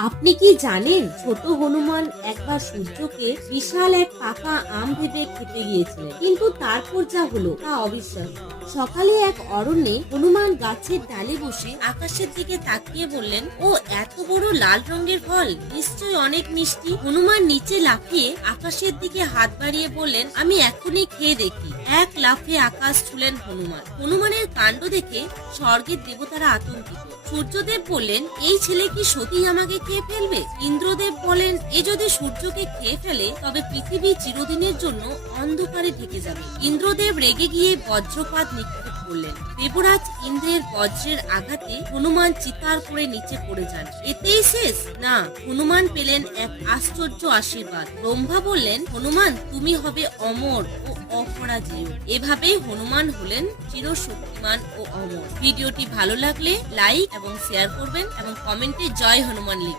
আপনি কি জানেন ছোট হনুমান একবার সূর্যকে বিশাল এক পাকা আম ভেবে খেতে গিয়েছিলেন? কিন্তু তারপর যা হলো তা অবিশ্বাস সকালে এক অরণ্যে হনুমান গাছের ডালে বসে আকাশের দিকে তাকিয়ে বললেন, ও, এত বড় লাল রঙের ফল! নিশ্চয়ই অনেক মিষ্টি। হনুমান নিচে লাফিয়ে আকাশের দিকে হাত বাড়িয়ে বললেন, আমি এখনই খেয়ে দেখি। এক লাফে আকাশ ছুলেন হনুমান। হনুমানের কাণ্ড দেখে স্বর্গের দেবতারা আতঙ্কিত। সূর্যদেব বললেন, এই ছেলে কি সত্যি আমাকে খেয়ে ফেলবে। ইন্দ্রদেব বলেন, এ যদি সূর্যকে খেয়ে ফেলে, তবে পৃথিবী চিরদিনের জন্য অন্ধকারে ঢেকে যাবে। ইন্দ্রদেব রেগে গিয়ে বজ্রপাত নিক্ষেপ করলেন। দেবরাজ ইন্দ্রের বজ্রের আঘাতে হনুমান চিতার করে নিচে পড়ে যান। এতেই শেষ? না। হনুমান পেলেন এক আশ্চর্য আশীর্বাদ। ব্রহ্মা বললেন, হনুমান, তুমি হবে অমর ও অপরাজেয়। এভাবেই হনুমান হলেন চিরশক্তিমান ও অমর। ভিডিওটি ভালো লাগলে লাইক এবং শেয়ার করবেন এবং কমেন্টে জয় হনুমান লিখবেন।